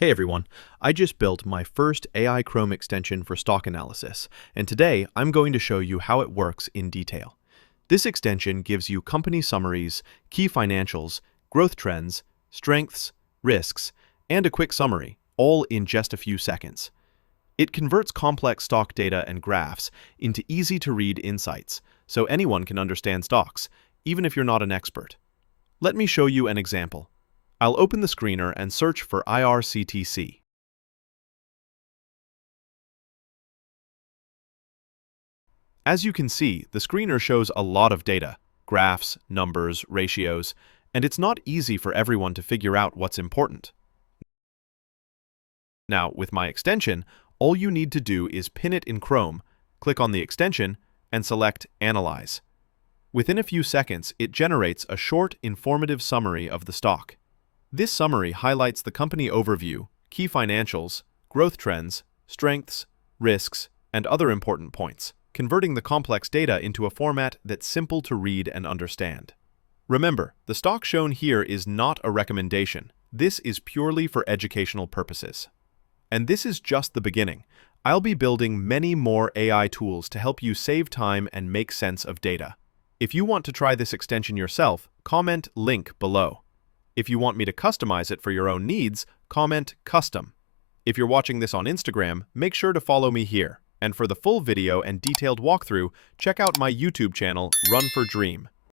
Hey everyone, I just built my first AI Chrome extension for stock analysis, and today I'm going to show you how it works in detail. This extension gives you company summaries, key financials, growth trends, strengths, risks, and a quick summary, all in just a few seconds. It converts complex stock data and graphs into easy-to-read insights, so anyone can understand stocks, even if you're not an expert. Let me show you an example. I'll open the screener and search for IRCTC. As you can see, the screener shows a lot of data, graphs, numbers, ratios, and it's not easy for everyone to figure out what's important. Now, with my extension, all you need to do is pin it in Chrome, click on the extension, and select Analyze. Within a few seconds, it generates a short, informative summary of the stock. This summary highlights the company overview, key financials, growth trends, strengths, risks, and other important points, converting the complex data into a format that's simple to read and understand. Remember, the stock shown here is not a recommendation. This is purely for educational purposes. And this is just the beginning. I'll be building many more AI tools to help you save time and make sense of data. If you want to try this extension yourself, comment link below. If you want me to customize it for your own needs, comment custom. If you're watching this on Instagram, make sure to follow me here. And for the full video and detailed walkthrough, check out my YouTube channel, Run for Dream.